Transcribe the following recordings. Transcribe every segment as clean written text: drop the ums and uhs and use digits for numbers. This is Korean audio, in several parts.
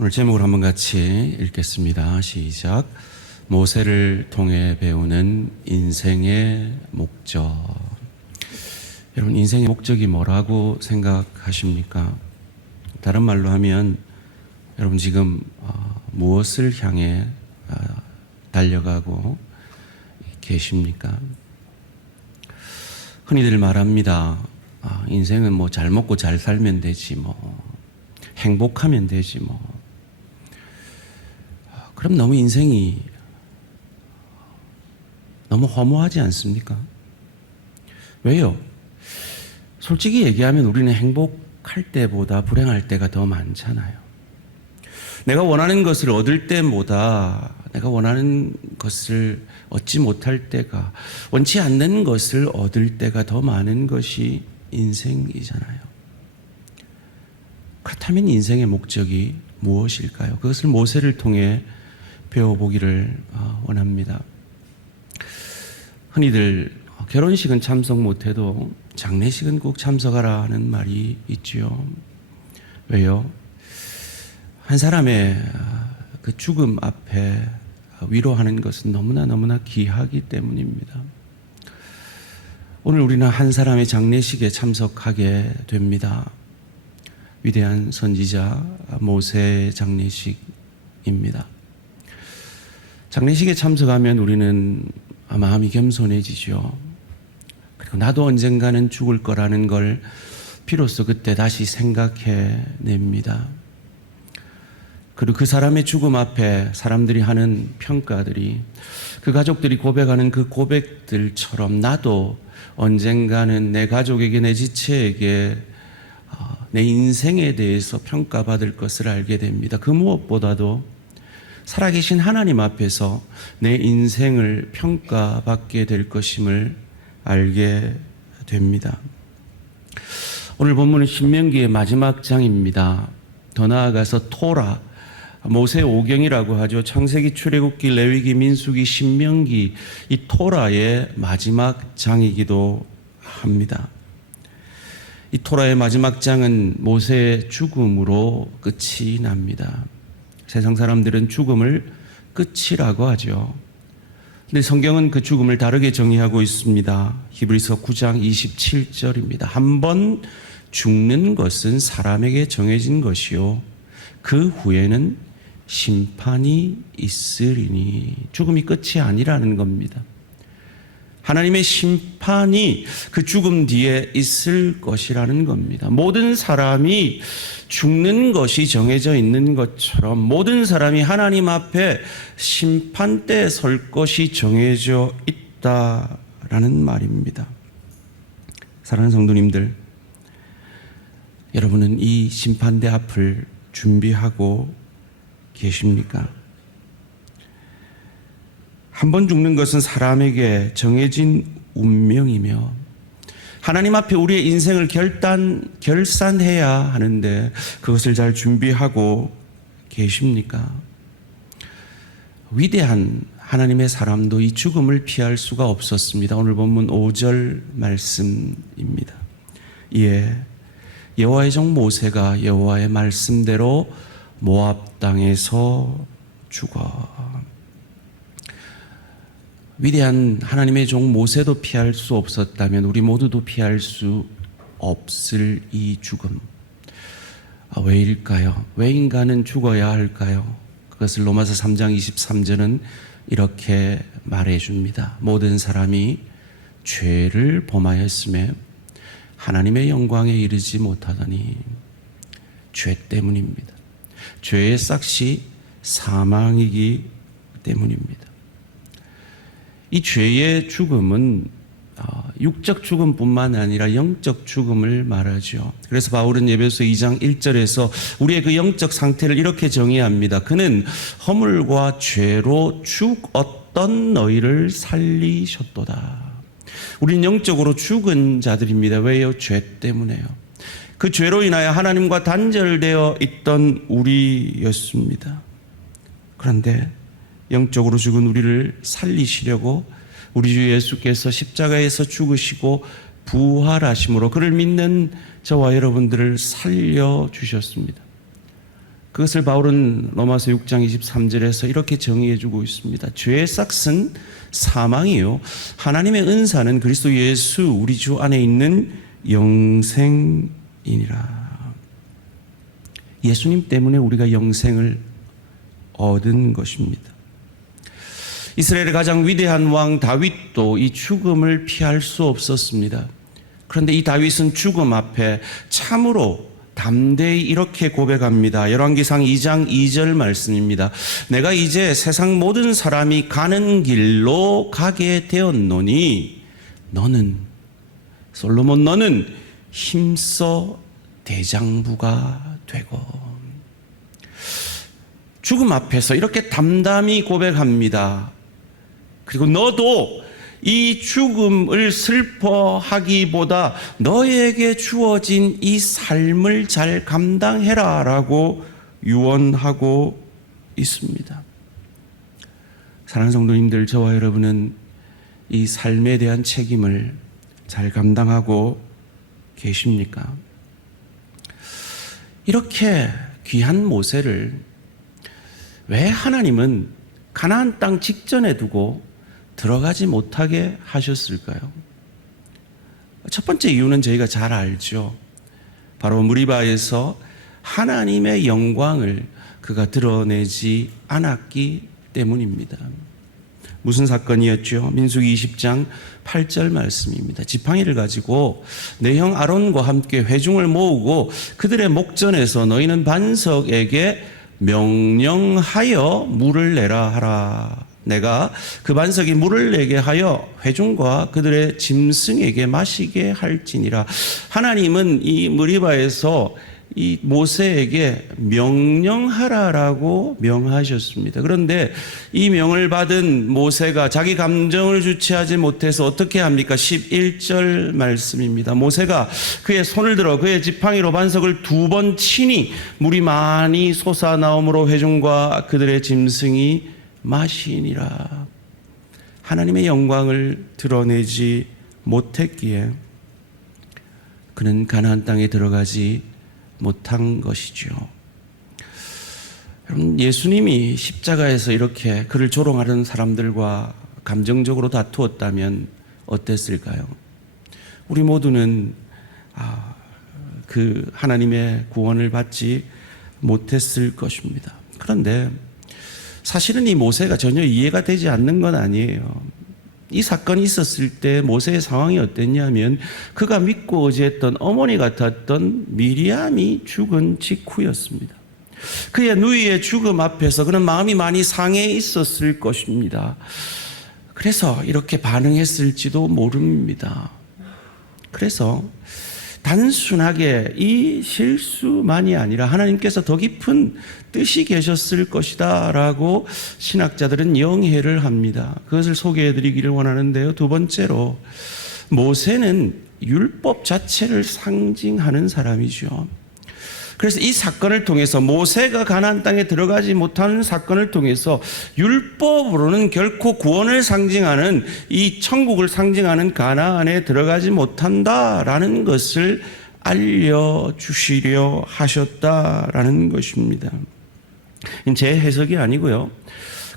오늘 제목을 한번 같이 읽겠습니다. 시작. 모세를 통해 배우는 인생의 목적. 여러분, 인생의 목적이 뭐라고 생각하십니까? 다른 말로 하면 여러분 지금 무엇을 향해 달려가고 계십니까? 흔히들 말합니다. 인생은 뭐 잘 먹고 잘 살면 되지 뭐, 행복하면 되지 뭐. 그럼 너무 인생이 너무 허무하지 않습니까? 왜요? 솔직히 얘기하면 우리는 행복할 때보다 불행할 때가 더 많잖아요. 내가 원하는 것을 얻을 때보다 내가 원하는 것을 얻지 못할 때가, 원치 않는 것을 얻을 때가 더 많은 것이 인생이잖아요. 그렇다면 인생의 목적이 무엇일까요? 그것을 모세를 통해 배워보기를 원합니다. 흔히들 결혼식은 참석 못해도 장례식은 꼭 참석하라 하는 말이 있지요. 왜요? 한 사람의 그 죽음 앞에 위로하는 것은 너무나 귀하기 때문입니다. 오늘 우리는 한 사람의 장례식에 참석하게 됩니다. 위대한 선지자 모세의 장례식입니다. 장례식에 참석하면 우리는 마음이 겸손해지죠. 그리고 나도 언젠가는 죽을 거라는 걸 비로소 그때 다시 생각해냅니다. 그리고 그 사람의 죽음 앞에 사람들이 하는 평가들이, 그 가족들이 고백하는 그 고백들처럼 나도 언젠가는 내 가족에게, 내 지체에게, 내 인생에 대해서 평가받을 것을 알게 됩니다. 그 무엇보다도 살아계신 하나님 앞에서 내 인생을 평가받게 될 것임을 알게 됩니다. 오늘 본문은 신명기의 마지막 장입니다. 더 나아가서 토라, 모세 오경이라고 하죠. 창세기, 출애굽기, 레위기, 민수기, 신명기, 이 토라의 마지막 장이기도 합니다. 이 토라의 마지막 장은 모세의 죽음으로 끝이 납니다. 세상 사람들은 죽음을 끝이라고 하죠. 근데 성경은 그 죽음을 다르게 정의하고 있습니다. 히브리서 9장 27절입니다. 한 번 죽는 것은 사람에게 정해진 것이요, 그 후에는 심판이 있으리니. 죽음이 끝이 아니라는 겁니다. 하나님의 심판이 그 죽음 뒤에 있을 것이라는 겁니다. 모든 사람이 죽는 것이 정해져 있는 것처럼 모든 사람이 하나님 앞에 심판대에 설 것이 정해져 있다라는 말입니다. 사랑하는 성도님들, 여러분은 이 심판대 앞을 준비하고 계십니까? 한 번 죽는 것은 사람에게 정해진 운명이며 하나님 앞에 우리의 인생을 결산해야 하는데 그것을 잘 준비하고 계십니까? 위대한 하나님의 사람도 이 죽음을 피할 수가 없었습니다. 오늘 본문 5절 말씀입니다. 이에 여호와의 종 모세가 여호와의 말씀대로 모압 땅에서 죽어. 위대한 하나님의 종 모세도 피할 수 없었다면 우리 모두도 피할 수 없을 이 죽음. 왜일까요? 왜 인간은 죽어야 할까요? 그것을 로마서 3장 23절은 이렇게 말해줍니다. 모든 사람이 죄를 범하였음에 하나님의 영광에 이르지 못하더니. 죄 때문입니다. 죄의 싹이 사망이기 때문입니다. 이 죄의 죽음은 육적 죽음뿐만 아니라 영적 죽음을 말하죠. 그래서 바울은 에베소 2장 1절에서 우리의 그 영적 상태를 이렇게 정의합니다. 그는 허물과 죄로 죽었던 너희를 살리셨도다. 우리는 영적으로 죽은 자들입니다. 왜요? 죄 때문에요. 그 죄로 인하여 하나님과 단절되어 있던 우리였습니다. 그런데 영적으로 죽은 우리를 살리시려고 우리 주 예수께서 십자가에서 죽으시고 부활하심으로 그를 믿는 저와 여러분들을 살려주셨습니다. 그것을 바울은 로마서 6장 23절에서 이렇게 정의해주고 있습니다. 죄의 삭은 사망이요, 하나님의 은사는 그리스도 예수 우리 주 안에 있는 영생이니라. 예수님 때문에 우리가 영생을 얻은 것입니다. 이스라엘의 가장 위대한 왕 다윗도 이 죽음을 피할 수 없었습니다. 그런데 이 다윗은 죽음 앞에 참으로 담대히 이렇게 고백합니다. 열왕기상 2장 2절 말씀입니다. 내가 이제 세상 모든 사람이 가는 길로 가게 되었노니 솔로몬 너는 힘써 대장부가 되고. 죽음 앞에서 이렇게 담담히 고백합니다. 그리고 너도 이 죽음을 슬퍼하기보다 너에게 주어진 이 삶을 잘 감당해라 라고 유언하고 있습니다. 사랑하는 성도님들, 저와 여러분은 이 삶에 대한 책임을 잘 감당하고 계십니까? 이렇게 귀한 모세를 왜 하나님은 가나안 땅 직전에 두고 들어가지 못하게 하셨을까요? 첫 번째 이유는 저희가 잘 알죠. 바로 무리바에서 하나님의 영광을 그가 드러내지 않았기 때문입니다. 무슨 사건이었죠? 민수기 20장 8절 말씀입니다. 지팡이를 가지고 내 형 아론과 함께 회중을 모으고 그들의 목전에서 너희는 반석에게 명령하여 물을 내라 하라. 내가 그 반석이 물을 내게 하여 회중과 그들의 짐승에게 마시게 할지니라. 하나님은 이 무리바에서 이 모세에게 명령하라라고 명하셨습니다. 그런데 이 명을 받은 모세가 자기 감정을 주체하지 못해서 어떻게 합니까? 11절 말씀입니다. 모세가 그의 손을 들어 그의 지팡이로 반석을 2번 치니 물이 많이 솟아나오므로 회중과 그들의 짐승이 마시니라. 하나님의 영광을 드러내지 못했기에 그는 가나안 땅에 들어가지 못한 것이죠. 여러분, 예수님이 십자가에서 이렇게 그를 조롱하는 사람들과 감정적으로 다투었다면 어땠을까요? 우리 모두는 그 하나님의 구원을 받지 못했을 것입니다. 그런데 사실은 이 모세가 전혀 이해가 되지 않는 건 아니에요. 이 사건이 있었을 때 모세의 상황이 어땠냐면 그가 믿고 의지했던 어머니 같았던 미리암이 죽은 직후였습니다. 그의 누이의 죽음 앞에서 그는 마음이 많이 상해 있었을 것입니다. 그래서 이렇게 반응했을지도 모릅니다. 그래서 단순하게 이 실수만이 아니라 하나님께서 더 깊은 뜻이 계셨을 것이다 라고 신학자들은 영해를 합니다. 그것을 소개해 드리기를 원하는데요. 두 번째로, 모세는 율법 자체를 상징하는 사람이죠. 그래서 이 사건을 통해서 모세가 가나안 땅에 들어가지 못하는 사건을 통해서 율법으로는 결코 구원을 상징하는 이 천국을 상징하는 가나안에 들어가지 못한다라는 것을 알려주시려 하셨다라는 것입니다. 제 해석이 아니고요.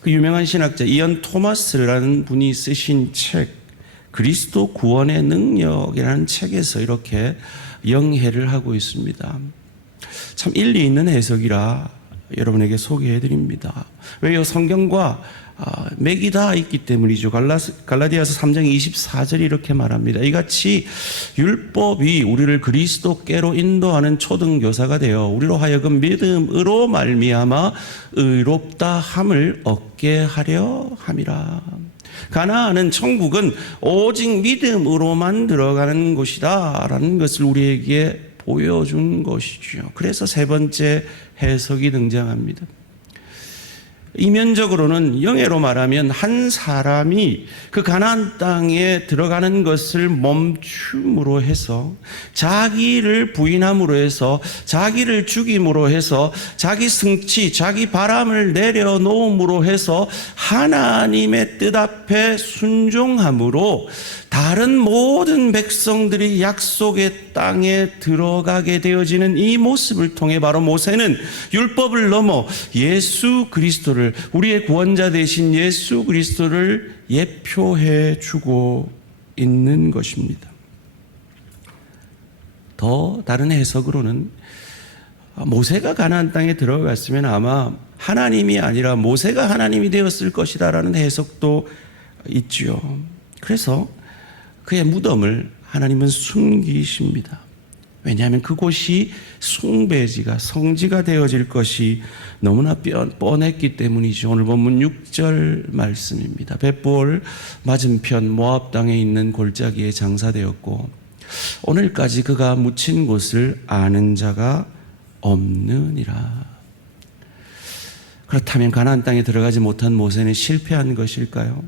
그 유명한 신학자 이언 토마스라는 분이 쓰신 책 그리스도 구원의 능력이라는 책에서 이렇게 영해를 하고 있습니다. 참 일리 있는 해석이라 여러분에게 소개해 드립니다. 왜요? 성경과 맥이 다 있기 때문이죠. 갈라디아서 3장 24절이 이렇게 말합니다. 이같이 율법이 우리를 그리스도께로 인도하는 초등교사가 되어 우리로 하여금 믿음으로 말미암아 의롭다 함을 얻게 하려 함이라. 가나안은 천국은 오직 믿음으로만 들어가는 곳이다 라는 것을 우리에게 보여준 것이죠. 그래서 세 번째 해석이 등장합니다. 이면적으로는 영예로 말하면 한 사람이 그 가나안 땅에 들어가는 것을 멈춤으로 해서 자기를 부인함으로 해서 자기를 죽임으로 해서 자기 승치, 자기 바람을 내려놓음으로 해서 하나님의 뜻 앞에 순종함으로 다른 모든 백성들이 약속의 땅에 들어가게 되어지는 이 모습을 통해 바로 모세는 율법을 넘어 예수 그리스도를, 우리의 구원자 되신 예수 그리스도를 예표해 주고 있는 것입니다. 더 다른 해석으로는 모세가 가나안 땅에 들어갔으면 아마 하나님이 아니라 모세가 하나님이 되었을 것이다라는 해석도 있지요. 그래서 그의 무덤을 하나님은 숨기십니다. 왜냐하면 그곳이 숭배지가, 성지가 되어질 것이 너무나 뻔했기 때문이죠. 오늘 본문 6절 말씀입니다. 벳볼 맞은편 모압 땅에 있는 골짜기에 장사되었고 오늘까지 그가 묻힌 곳을 아는 자가 없느니라. 그렇다면 가나안 땅에 들어가지 못한 모세는 실패한 것일까요?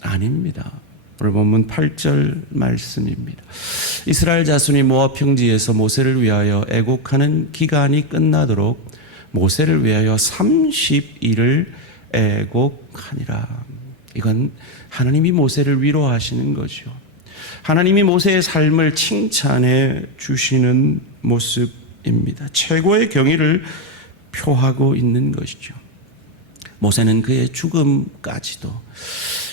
아닙니다. 오늘 본문 8절 말씀입니다. 이스라엘 자손이 모압 평지에서 모세를 위하여 애곡하는 기간이 끝나도록 모세를 위하여 30일을 애곡하니라. 이건 하나님이 모세를 위로하시는 거죠. 하나님이 모세의 삶을 칭찬해 주시는 모습입니다. 최고의 경의를 표하고 있는 것이죠. 모세는 그의 죽음까지도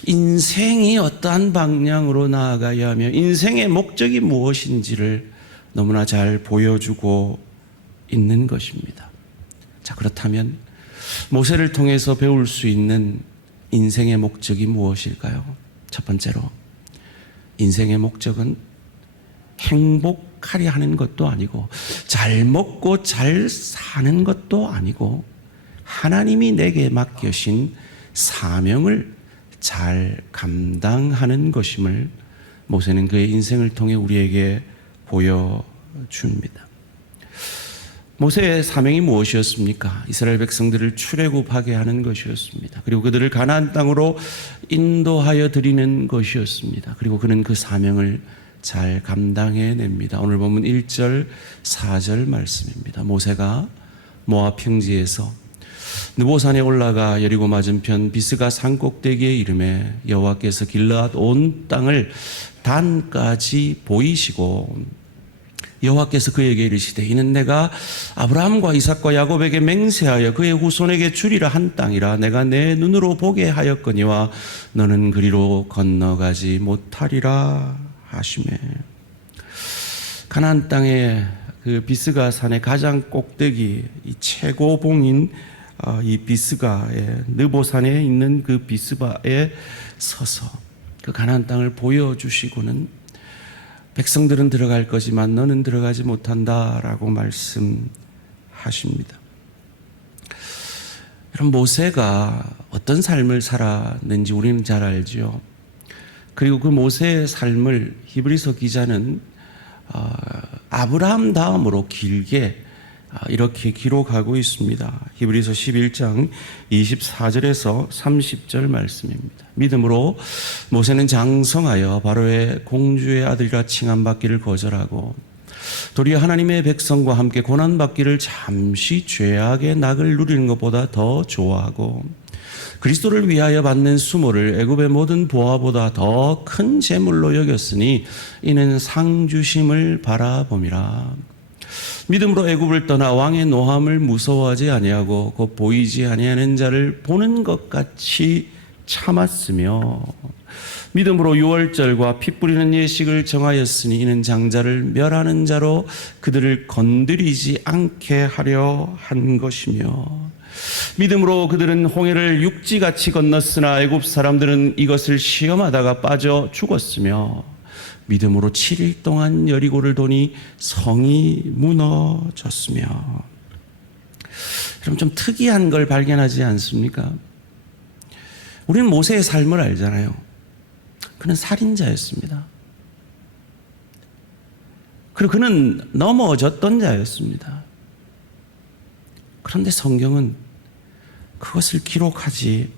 인생이 어떠한 방향으로 나아가야 하며 인생의 목적이 무엇인지를 너무나 잘 보여주고 있는 것입니다. 자, 그렇다면 모세를 통해서 배울 수 있는 인생의 목적이 무엇일까요? 첫 번째로, 인생의 목적은 행복하려 하는 것도 아니고 잘 먹고 잘 사는 것도 아니고 하나님이 내게 맡겨신 사명을 잘 감당하는 것임을 모세는 그의 인생을 통해 우리에게 보여줍니다. 모세의 사명이 무엇이었습니까? 이스라엘 백성들을 출애굽하게 하는 것이었습니다. 그리고 그들을 가나안 땅으로 인도하여 드리는 것이었습니다. 그리고 그는 그 사명을 잘 감당해냅니다. 오늘 보면 1절, 4절 말씀입니다. 모세가 모압 평지에서 느보산에 올라가 여리고 맞은편 비스가 산 꼭대기에 이르매 여호와께서 길르앗 온 땅을 단까지 보이시고 여호와께서 그에게 이르시되 이는 내가 아브라함과 이삭과 야곱에게 맹세하여 그의 후손에게 주리라 한 땅이라 내가 내 눈으로 보게 하였거니와 너는 그리로 건너가지 못하리라 하시매. 가나안 땅의 그 비스가 산의 가장 꼭대기 이 최고봉인 이 비스가의 느보산에 있는 그 비스바에 서서 그 가나안 땅을 보여주시고는 백성들은 들어갈 거지만 너는 들어가지 못한다라고 말씀하십니다. 여러분, 모세가 어떤 삶을 살았는지 우리는 잘 알죠. 그리고 그 모세의 삶을 히브리서 기자는 아브라함 다음으로 길게 이렇게 기록하고 있습니다. 히브리서 11장 24절에서 30절 말씀입니다. 믿음으로 모세는 장성하여 바로의 공주의 아들이라 칭함받기를 거절하고 도리어 하나님의 백성과 함께 고난받기를 잠시 죄악의 낙을 누리는 것보다 더 좋아하고 그리스도를 위하여 받는 수모를 애굽의 모든 보화보다 더 큰 재물로 여겼으니 이는 상주심을 바라봄이라. 믿음으로 애굽을 떠나 왕의 노함을 무서워하지 아니하고 곧 보이지 아니하는 자를 보는 것 같이 참았으며 믿음으로 유월절과 피 뿌리는 예식을 정하였으니 이는 장자를 멸하는 자로 그들을 건드리지 않게 하려 한 것이며 믿음으로 그들은 홍해를 육지같이 건넜으나 애굽 사람들은 이것을 시험하다가 빠져 죽었으며 믿음으로 7일 동안 여리고를 도니 성이 무너졌으며. 그럼 좀 특이한 걸 발견하지 않습니까? 우리는 모세의 삶을 알잖아요. 그는 살인자였습니다. 그리고 그는 넘어졌던 자였습니다. 그런데 성경은 그것을 기록하지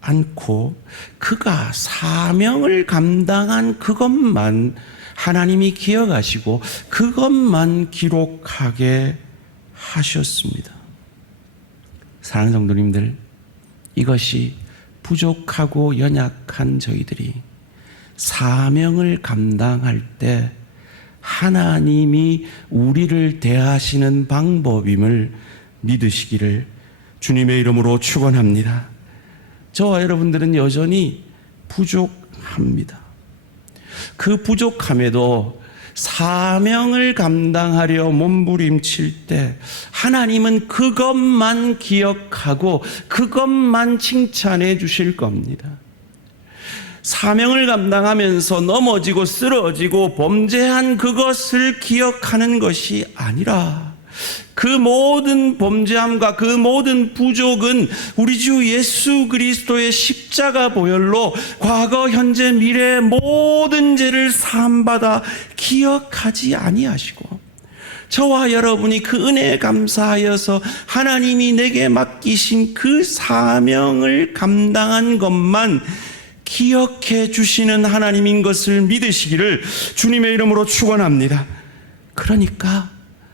않고 그가 사명을 감당한 그것만 하나님이 기억하시고 그것만 기록하게 하셨습니다. 사랑하는 성도님들, 이것이 부족하고 연약한 저희들이 사명을 감당할 때 하나님이 우리를 대하시는 방법임을 믿으시기를 주님의 이름으로 축원합니다. 저와 여러분들은 여전히 부족합니다. 그 부족함에도 사명을 감당하려 몸부림칠 때 하나님은 그것만 기억하고 그것만 칭찬해 주실 겁니다. 사명을 감당하면서 넘어지고 쓰러지고 범죄한 그것을 기억하는 것이 아니라 그 모든 범죄함과 그 모든 부족은 우리 주 예수 그리스도의 십자가 보혈로 과거, 현재, 미래의 모든 죄를 사함받아 기억하지 아니하시고 저와 여러분이 그 은혜에 감사하여서 하나님이 내게 맡기신 그 사명을 감당한 것만 기억해 주시는 하나님인 것을 믿으시기를 주님의 이름으로 축원합니다. 그러니까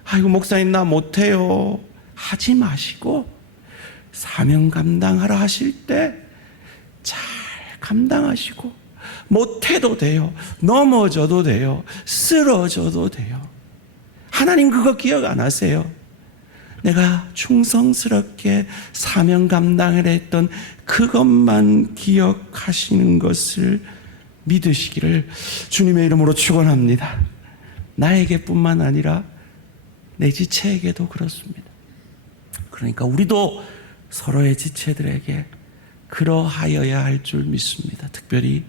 아이고 목사님 나 못해요 하지 마시고 사명 감당하라 하실 때 잘 감당하시고 못해도 돼요. 넘어져도 돼요. 쓰러져도 돼요. 하나님 그거 기억 안 하세요? 내가 충성스럽게 사명 감당을 했던 그것만 기억하시는 것을 믿으시기를 주님의 이름으로 축원합니다. 나에게뿐만 아니라 내 지체에게도 그렇습니다. 그러니까 우리도 서로의 지체들에게 그러하여야 할 줄 믿습니다. 특별히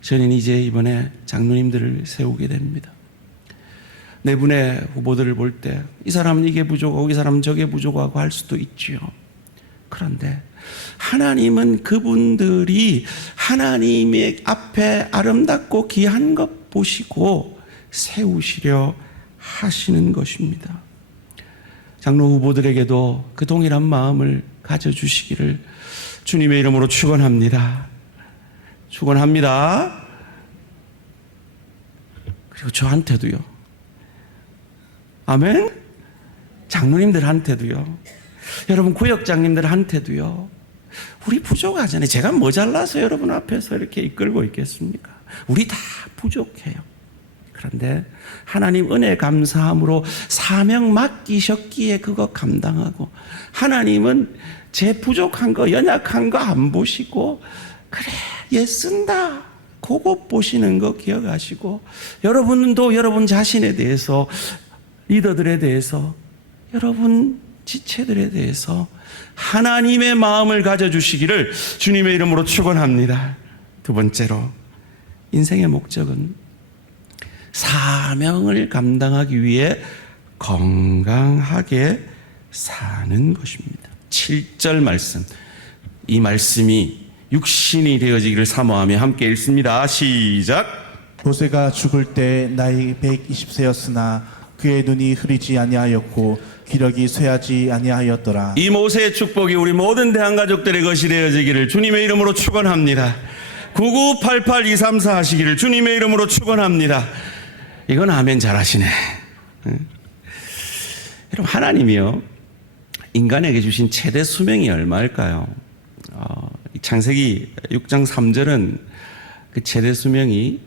저는 이제 이번에 장로님들을 세우게 됩니다. 네 분의 후보들을 볼 때 이 사람은 이게 부족하고 이 사람은 저게 부족하고 할 수도 있지요. 그런데 하나님은 그분들이 하나님의 앞에 아름답고 귀한 것 보시고 세우시려 하시는 것입니다. 장로 후보들에게도 그 동일한 마음을 가져주시기를 주님의 이름으로 축원합니다. 축원합니다. 그리고 저한테도요. 아멘. 장로님들한테도요. 여러분 구역장님들한테도요. 우리 부족하잖아요. 제가 모자라서 여러분 앞에서 이렇게 이끌고 있겠습니까? 우리 다 부족해요. 그런데 하나님 은혜 감사함으로 사명 맡기셨기에 그거 감당하고 하나님은 제 부족한 거 연약한 거 안 보시고 그래 얘 쓴다 그거 보시는 거 기억하시고 여러분도 여러분 자신에 대해서 리더들에 대해서 여러분 지체들에 대해서 하나님의 마음을 가져주시기를 주님의 이름으로 축원합니다. 두 번째로 인생의 목적은 사명을 감당하기 위해 건강하게 사는 것입니다. 7절 말씀, 이 말씀이 육신이 되어지기를 사모하며 함께 읽습니다. 시작. 모세가 죽을 때 나이 120세였으나 그의 눈이 흐리지 아니하였고 기력이 쇠하지 아니하였더라. 이 모세의 축복이 우리 모든 대한가족들의 것이 되어지기를 주님의 이름으로 축원합니다. 9988-234 하시기를 주님의 이름으로 축원합니다. 이건 아멘 잘하시네. 여러분 하나님이요 인간에게 주신 최대 수명이 얼마일까요? 창세기 6장 3절은 그 최대 수명이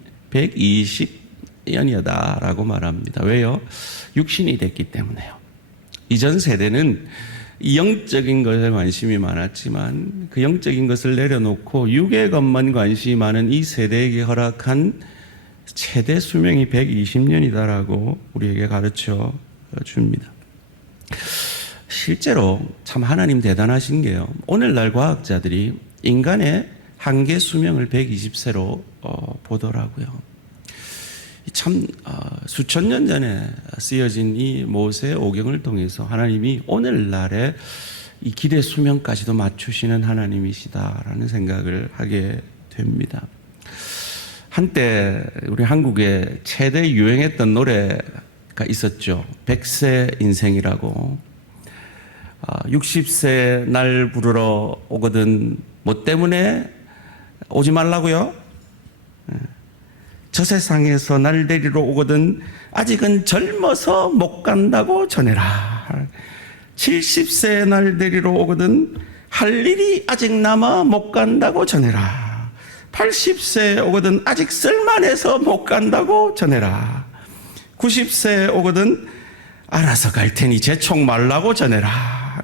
120년이다라고 말합니다. 왜요? 육신이 됐기 때문에요. 이전 세대는 영적인 것에 관심이 많았지만 그 영적인 것을 내려놓고 육의 것만 관심이 많은 이 세대에게 허락한 최대 수명이 120년이다라고 우리에게 가르쳐 줍니다. 실제로 참 하나님 대단하신 게요. 오늘날 과학자들이 인간의 한계 수명을 120세로 보더라고요. 참 수천 년 전에 쓰여진 이 모세 오경을 통해서 하나님이 오늘날의 이 기대 수명까지도 맞추시는 하나님이시다라는 생각을 하게 됩니다. 한때 우리 한국에 최대 유행했던 노래가 있었죠. 100세 인생이라고. 60세 날 부르러 오거든 뭐 때문에 오지 말라고요? 저 세상에서 날 데리러 오거든 아직은 젊어서 못 간다고 전해라. 70세 날 데리러 오거든 할 일이 아직 남아 못 간다고 전해라. 80세 오거든 아직 쓸만해서 못 간다고 전해라. 90세 오거든 알아서 갈 테니 재촉 말라고 전해라.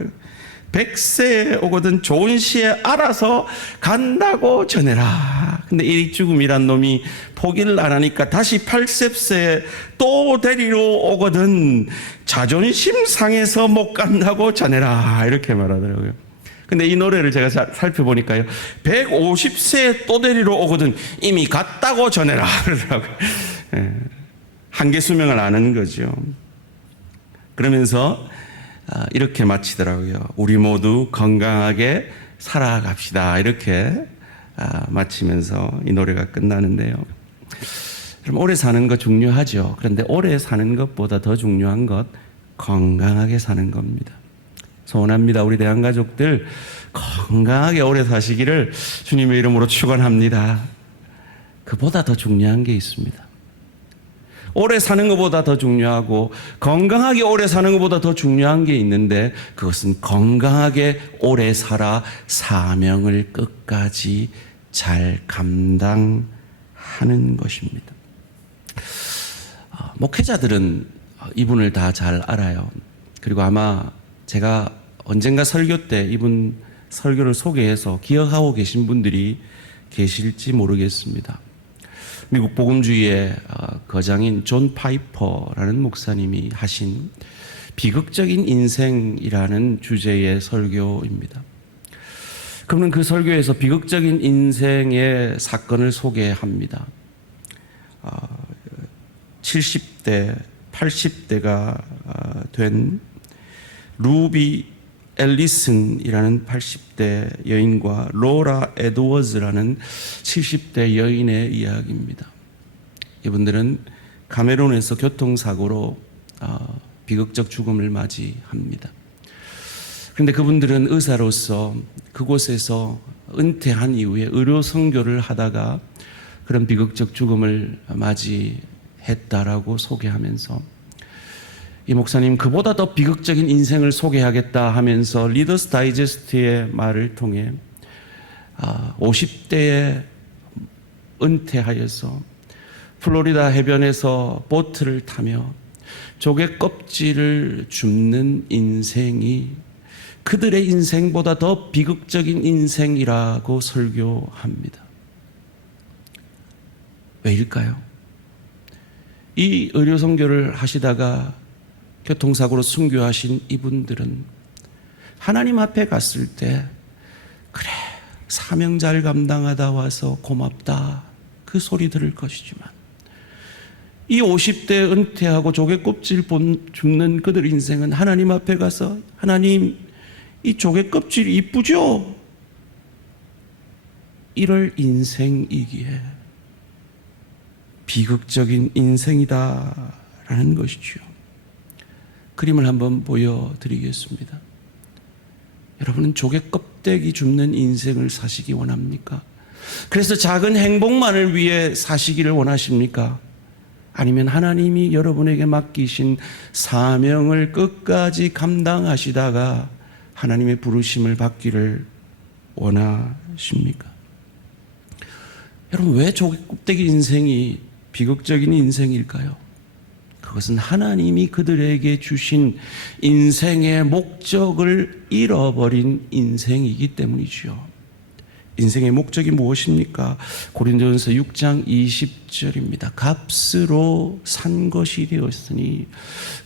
100세에 오거든 좋은 시에 알아서 간다고 전해라. 근데 이 죽음이란 놈이 포기를 안 하니까 다시 80세에 또 데리러 오거든 자존심 상해서 못 간다고 전해라. 이렇게 말하더라고요. 근데 이 노래를 제가 살펴보니까요, 150세에 또 데리러 오거든 이미 갔다고 전해라. 그러더라고요. 한계 수명을 아는 거죠. 그러면서 이렇게 마치더라고요. 우리 모두 건강하게 살아갑시다. 이렇게 마치면서 이 노래가 끝나는데요. 그럼 오래 사는 거 중요하죠. 그런데 오래 사는 것보다 더 중요한 것 건강하게 사는 겁니다. 소원합니다. 우리 대한가족들 건강하게 오래 사시기를 주님의 이름으로 축원합니다. 그보다 더 중요한 게 있습니다. 오래 사는 것보다 더 중요하고 건강하게 오래 사는 것보다 더 중요한 게 있는데 그것은 건강하게 오래 살아 사명을 끝까지 잘 감당하는 것입니다. 목회자들은 이분을 다 잘 알아요. 그리고 아마 제가 언젠가 설교 때 이분 설교를 소개해서 기억하고 계신 분들이 계실지 모르겠습니다. 미국 복음주의의 거장인 존 파이퍼라는 목사님이 하신 비극적인 인생이라는 주제의 설교입니다. 그분은 그 설교에서 비극적인 인생의 사건을 소개합니다. 70대, 80대가 된 루비 앨리슨이라는 80대 여인과 로라 에드워즈라는 70대 여인의 이야기입니다. 이분들은 카메룬에서 교통사고로 비극적 죽음을 맞이합니다. 그런데 그분들은 의사로서 그곳에서 은퇴한 이후에 의료 선교를 하다가 그런 비극적 죽음을 맞이했다라고 소개하면서 이 목사님 그보다 더 비극적인 인생을 소개하겠다 하면서 리더스 다이제스트의 말을 통해 50대에 은퇴하여서 플로리다 해변에서 보트를 타며 조개 껍질을 줍는 인생이 그들의 인생보다 더 비극적인 인생이라고 설교합니다. 왜일까요? 이 의료 선교를 하시다가 교통사고로 순교하신 이분들은 하나님 앞에 갔을 때 그래 사명 잘 감당하다 와서 고맙다 그 소리 들을 것이지만 이 50대 은퇴하고 조개 껍질 줍는 그들 인생은 하나님 앞에 가서 하나님 이 조개 껍질 이쁘죠? 이럴 인생이기에 비극적인 인생이다라는 것이죠. 그림을 한번 보여드리겠습니다. 여러분은 조개 껍데기 줍는 인생을 사시기 원합니까? 그래서 작은 행복만을 위해 사시기를 원하십니까? 아니면 하나님이 여러분에게 맡기신 사명을 끝까지 감당하시다가 하나님의 부르심을 받기를 원하십니까? 여러분, 왜 조개 껍데기 인생이 비극적인 인생일까요? 그것은 하나님이 그들에게 주신 인생의 목적을 잃어버린 인생이기 때문이죠. 인생의 목적이 무엇입니까? 고린도전서 6장 20절입니다. 값으로 산 것이 되었으니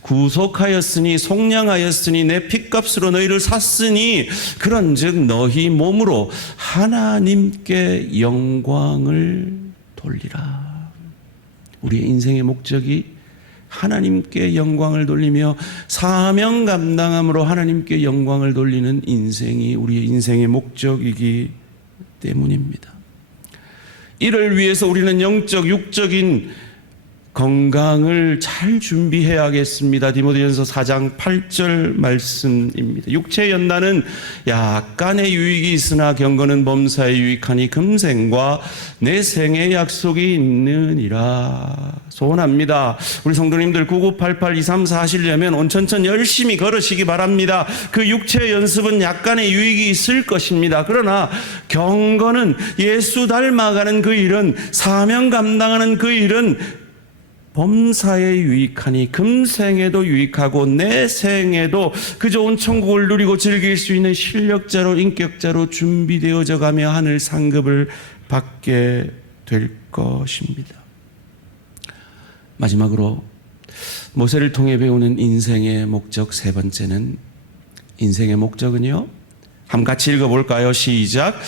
구속하였으니 속량하였으니 내 핏값으로 너희를 샀으니 그런즉 너희 몸으로 하나님께 영광을 돌리라. 우리의 인생의 목적이 하나님께 영광을 돌리며 사명 감당함으로 하나님께 영광을 돌리는 인생이 우리의 인생의 목적이기 때문입니다. 이를 위해서 우리는 영적, 육적인 건강을 잘 준비해야겠습니다. 디모데전서 4장 8절 말씀입니다. 육체의 연단은 약간의 유익이 있으나 경건은 범사에 유익하니 금생과 내생의 약속이 있느니라. 소원합니다. 우리 성도님들 9988-234 하시려면 온천천 열심히 걸으시기 바랍니다. 그 육체의 연습은 약간의 유익이 있을 것입니다. 그러나 경건은 예수 닮아가는 그 일은, 사명 감당하는 그 일은 범사에 유익하니 금생에도 유익하고 내생에도 그 좋은 천국을 누리고 즐길 수 있는 실력자로, 인격자로 준비되어져 가며 하늘 상급을 받게 될 것입니다. 마지막으로 모세를 통해 배우는 인생의 목적 세 번째는, 인생의 목적은요, 한번 같이 읽어볼까요? 시작.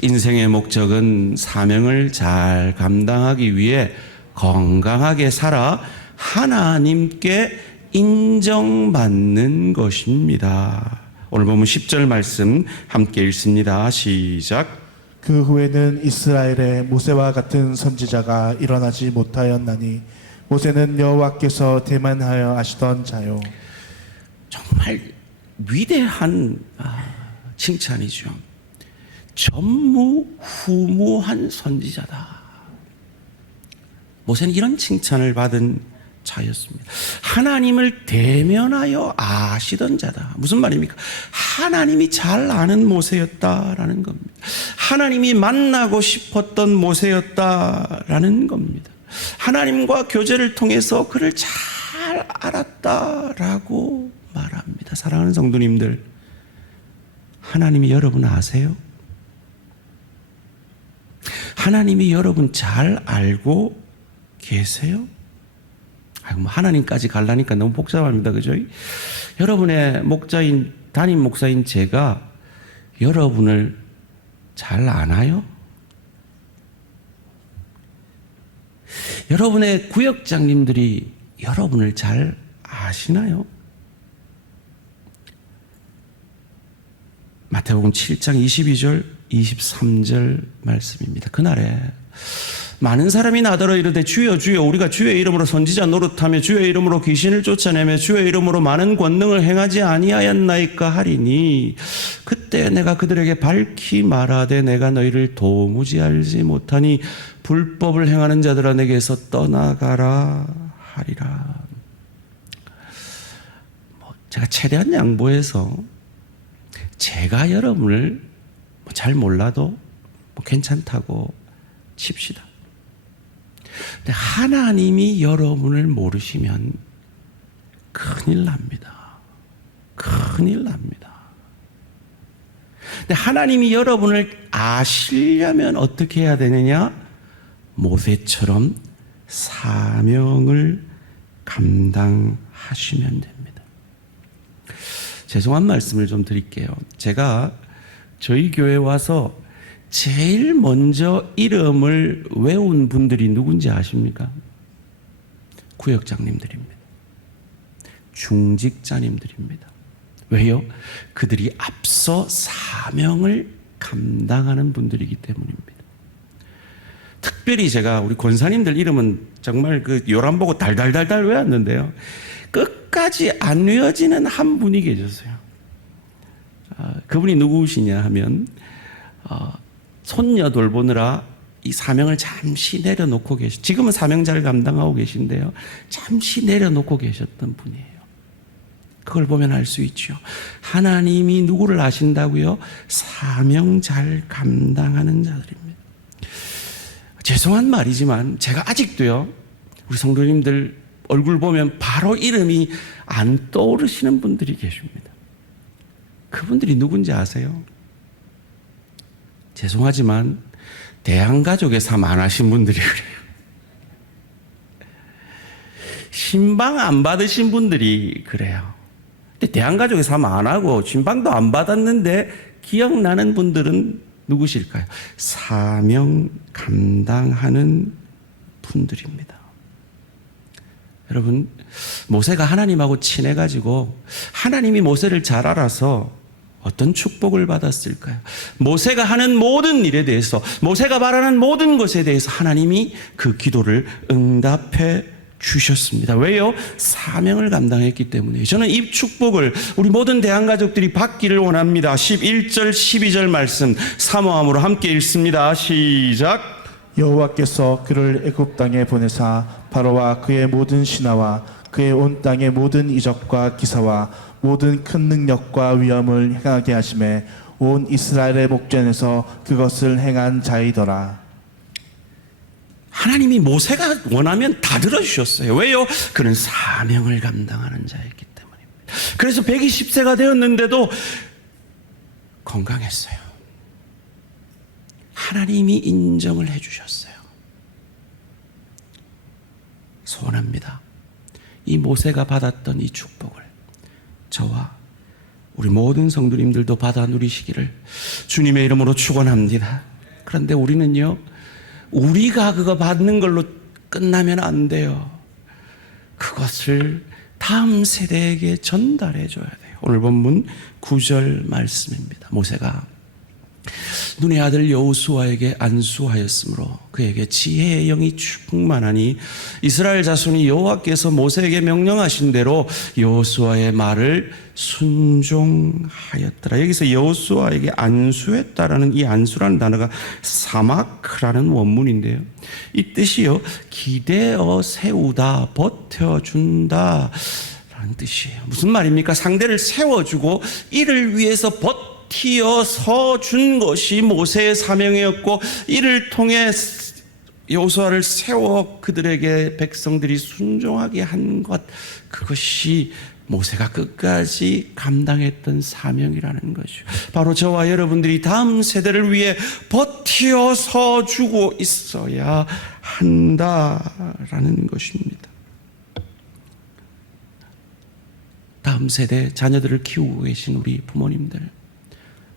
인생의 목적은 사명을 잘 감당하기 위해 건강하게 살아 하나님께 인정받는 것입니다. 오늘 보면 10절 말씀 함께 읽습니다. 시작. 그 후에는 이스라엘의 모세와 같은 선지자가 일어나지 못하였나니 모세는 여호와께서 대만하여 하시던 자요. 정말 위대한 칭찬이죠. 전무후무한 선지자다. 모세는 이런 칭찬을 받은 자였습니다. 하나님을 대면하여 아시던 자다. 무슨 말입니까? 하나님이 잘 아는 모세였다라는 겁니다. 하나님이 만나고 싶었던 모세였다라는 겁니다. 하나님과 교제를 통해서 그를 잘 알았다라고 말합니다. 사랑하는 성도님들, 하나님이 여러분 아세요? 하나님이 여러분 잘 알고 계세요? 하나님까지 가려니까 너무 복잡합니다. 그죠? 여러분의 목자인, 담임 목사인 제가 여러분을 잘 아나요? 여러분의 구역장님들이 여러분을 잘 아시나요? 마태복음 7장 22절, 23절 말씀입니다. 그날에 많은 사람이 나더러 이르되 주여 주여 우리가 주의 이름으로 선지자 노릇하며 주의 이름으로 귀신을 쫓아내며 주의 이름으로 많은 권능을 행하지 아니하였나이까 하리니 그때 내가 그들에게 밝히 말하되 내가 너희를 도무지 알지 못하니 불법을 행하는 자들아 내게서 떠나가라 하리라. 제가 최대한 양보해서 제가 여러분을 잘 몰라도 괜찮다고 칩시다. 근데 하나님이 여러분을 모르시면 큰일 납니다. 큰일 납니다. 근데 하나님이 여러분을 아시려면 어떻게 해야 되느냐? 모세처럼 사명을 감당하시면 됩니다. 죄송한 말씀을 좀 드릴게요. 제가 저희 교회 와서 제일 먼저 이름을 외운 분들이 누군지 아십니까? 구역장님들입니다. 중직자님들입니다. 왜요? 그들이 앞서 사명을 감당하는 분들이기 때문입니다. 특별히 제가 우리 권사님들 이름은 정말 그 요람 보고 달달달달 외웠는데요. 끝까지 안 외워지는 한 분이 계셨어요. 그분이 누구시냐 하면 손녀 돌보느라 이 사명을 잠시 내려놓고 지금은 사명 잘 감당하고 계신데요. 잠시 내려놓고 계셨던 분이에요. 그걸 보면 알 수 있죠. 하나님이 누구를 아신다고요? 사명 잘 감당하는 자들입니다. 죄송한 말이지만 제가 아직도요, 우리 성도님들 얼굴 보면 바로 이름이 안 떠오르시는 분들이 계십니다. 그분들이 누군지 아세요? 죄송하지만 대한가족의 삶 안 하신 분들이 그래요. 신방 안 받으신 분들이 그래요. 근데 대한가족의 삶 안 하고 신방도 안 받았는데 기억나는 분들은 누구실까요? 사명 감당하는 분들입니다. 여러분, 모세가 하나님하고 친해가지고 하나님이 모세를 잘 알아서 어떤 축복을 받았을까요? 모세가 하는 모든 일에 대해서, 모세가 바라는 모든 것에 대해서 하나님이 그 기도를 응답해 주셨습니다. 왜요? 사명을 감당했기 때문에. 저는 이 축복을 우리 모든 대한가족들이 받기를 원합니다. 11절 12절 말씀 사모함으로 함께 읽습니다. 시작. 여호와께서 그를 애굽 땅에 보내사 바로와 그의 모든 신하와 그의 온 땅의 모든 이적과 기사와 모든 큰 능력과 위엄을 행하게 하심에 온 이스라엘의 목전에서 그것을 행한 자이더라. 하나님이 모세가 원하면 다 들어주셨어요. 왜요? 그는 사명을 감당하는 자였기 때문입니다. 그래서 120세가 되었는데도 건강했어요. 하나님이 인정을 해주셨어요. 소원합니다. 이 모세가 받았던 이 축복을 저와 우리 모든 성도님들도 받아 누리시기를 주님의 이름으로 축원합니다. 그런데 우리는요, 우리가 그거 받는 걸로 끝나면 안 돼요. 그것을 다음 세대에게 전달해 줘야 돼요. 오늘 본문 9절 말씀입니다. 모세가 눈의 아들 여호수아에게 안수하였으므로 그에게 지혜의 영이 충만하니 이스라엘 자손이 여호와께서 모세에게 명령하신 대로 여호수아의 말을 순종하였더라. 여기서 여호수아에게 안수했다라는 이 안수라는 단어가 사마크라는 원문인데요. 이 뜻이요, 기대어 세우다, 버텨준다 라는 뜻이에요. 무슨 말입니까? 상대를 세워주고 이를 위해서 버티어서 준 것이 모세의 사명이었고, 이를 통해 여호수아를 세워 그들에게 백성들이 순종하게 한 것, 그것이 모세가 끝까지 감당했던 사명이라는 것이죠. 바로 저와 여러분들이 다음 세대를 위해 버티어서 주고 있어야 한다라는 것입니다. 다음 세대 자녀들을 키우고 계신 우리 부모님들,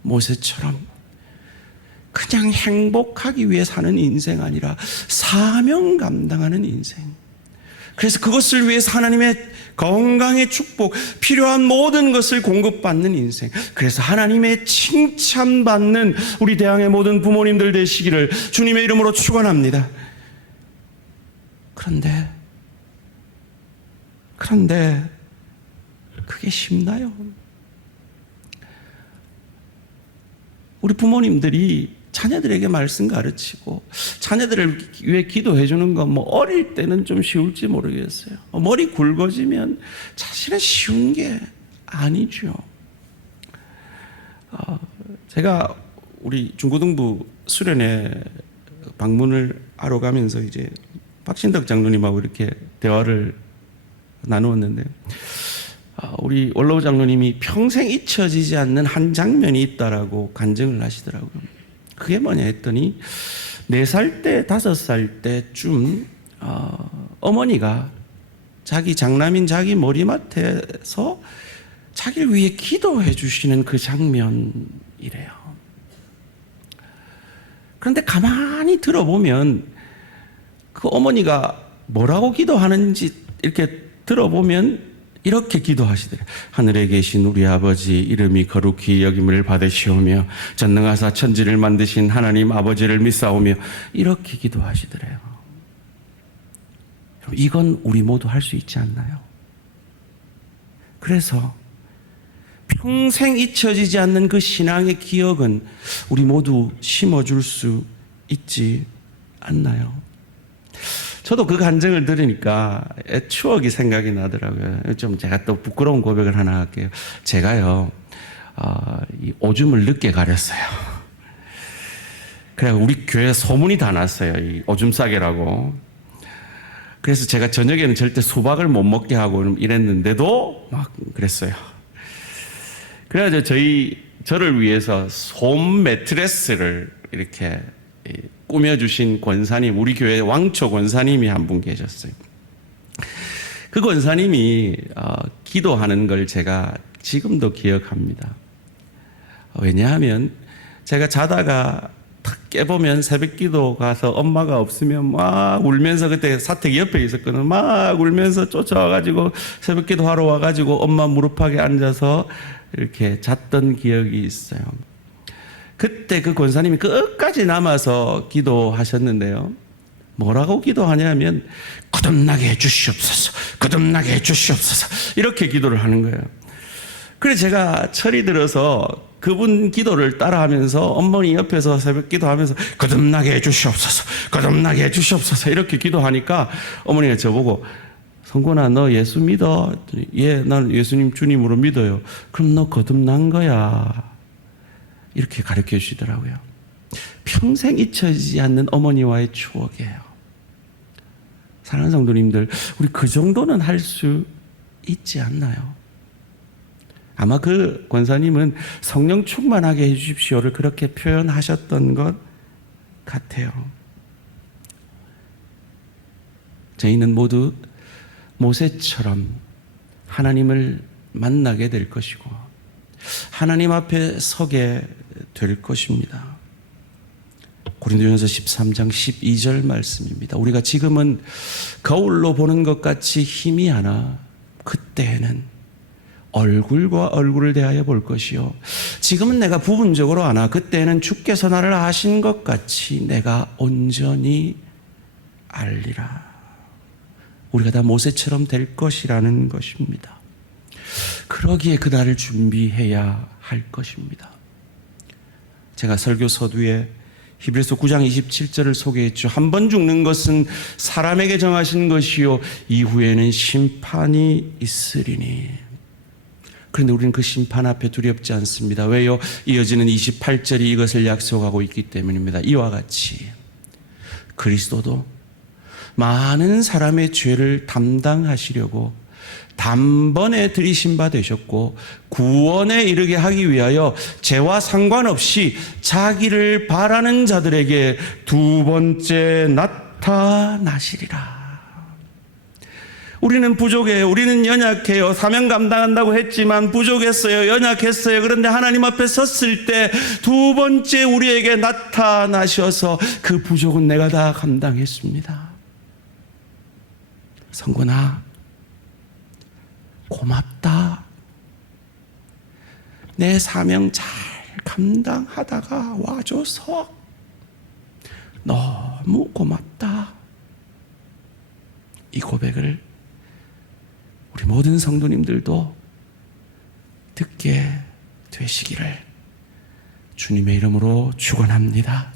모세처럼 그냥 행복하기 위해 사는 인생 아니라 사명 감당하는 인생. 그래서 그것을 위해서 하나님의 건강의 축복, 필요한 모든 것을 공급받는 인생. 그래서 하나님의 칭찬받는 우리 대항의 모든 부모님들 되시기를 주님의 이름으로 축원합니다. 그런데 그게 쉽나요? 우리 부모님들이 자녀들에게 말씀 가르치고 자녀들을 위해 기도해 주는 건 뭐 어릴 때는 좀 쉬울지 모르겠어요. 머리 굵어지면 사실은 쉬운 게 아니죠. 제가 우리 중고등부 수련회 방문을 하러 가면서 이제 박신덕 장로님하고 이렇게 대화를 나누었는데, 우리 원로우 장로님이 평생 잊혀지지 않는 한 장면이 있다라고 간증을 하시더라고요. 그게 뭐냐 했더니 4살 때 5살 때쯤 어머니가 자기 장남인 자기 머리맡에서 자기를 위해 기도해 주시는 그 장면이래요. 그런데 가만히 들어보면 그 어머니가 뭐라고 기도하는지 이렇게 들어보면 이렇게 기도하시더래요. 하늘에 계신 우리 아버지 이름이 거룩히 여김을 받으시오며 전능하사 천지를 만드신 하나님 아버지를 믿사오며 이렇게 기도하시더래요. 이건 우리 모두 할 수 있지 않나요? 그래서 평생 잊혀지지 않는 그 신앙의 기억은 우리 모두 심어줄 수 있지 않나요? 저도 그 간증을 들으니까 추억이 생각이 나더라고요. 좀 제가 또 부끄러운 고백을 하나 할게요. 제가요, 이 오줌을 늦게 가렸어요. 그래 우리 교회 소문이 다 났어요. 이 오줌 싸개라고. 그래서 제가 저녁에는 절대 수박을 못 먹게 하고 이랬는데도 막 그랬어요. 그래가지고 저를 위해서 솜 매트레스를 이렇게 꾸며주신 권사님, 우리 교회 왕초 권사님이 한 분 계셨어요. 그 권사님이 기도하는 걸 제가 지금도 기억합니다. 왜냐하면 제가 자다가 탁 깨보면 새벽 기도 가서 엄마가 없으면 막 울면서, 그때 사택이 옆에 있었거든요. 막 울면서 쫓아와가지고 새벽 기도 하러 와가지고 엄마 무릎팍에 앉아서 이렇게 잤던 기억이 있어요. 그때 그 권사님이 끝까지 남아서 기도하셨는데요. 뭐라고 기도하냐면 거듭나게 해주시옵소서, 거듭나게 해주시옵소서, 이렇게 기도를 하는 거예요. 그래서 제가 철이 들어서 그분 기도를 따라하면서 어머니 옆에서 새벽 기도하면서 거듭나게 해주시옵소서, 거듭나게 해주시옵소서 이렇게 기도하니까 어머니가 저보고 성곤아 너 예수 믿어? 예, 나는 예수님 주님으로 믿어요. 그럼 너 거듭난 거야. 이렇게 가르쳐 주시더라고요. 평생 잊혀지지 않는 어머니와의 추억이에요. 사랑하는 성도님들, 우리 그 정도는 할 수 있지 않나요? 아마 그 권사님은 성령 충만하게 해주십시오를 그렇게 표현하셨던 것 같아요. 저희는 모두 모세처럼 하나님을 만나게 될 것이고 하나님 앞에 서게 될 것입니다. 고린도전서 13장 12절 말씀입니다. 우리가 지금은 거울로 보는 것 같이 힘이 하나 그때에는 얼굴과 얼굴을 대하여 볼 것이요 지금은 내가 부분적으로 아나 그때는 주께서 나를 아신 것 같이 내가 온전히 알리라. 우리가 다 모세처럼 될 것이라는 것입니다. 그러기에 그날을 준비해야 할 것입니다. 제가 설교 서두에 히브리서 9장 27절을 소개했죠. 한 번 죽는 것은 사람에게 정하신 것이요 이후에는 심판이 있으리니. 그런데 우리는 그 심판 앞에 두렵지 않습니다. 왜요? 이어지는 28절이 이것을 약속하고 있기 때문입니다. 이와 같이 그리스도도 많은 사람의 죄를 담당하시려고 단번에 들이신 바 되셨고 구원에 이르게 하기 위하여 죄와 상관없이 자기를 바라는 자들에게 두 번째 나타나시리라. 우리는 부족해요. 우리는 연약해요. 사명 감당한다고 했지만 부족했어요. 연약했어요. 그런데 하나님 앞에 섰을 때 두 번째 우리에게 나타나셔서 그 부족은 내가 다 감당했습니다. 성곤아, 고맙다. 내 사명 잘 감당하다가 와줘서 너무 고맙다. 이 고백을 우리 모든 성도님들도 듣게 되시기를 주님의 이름으로 축원합니다.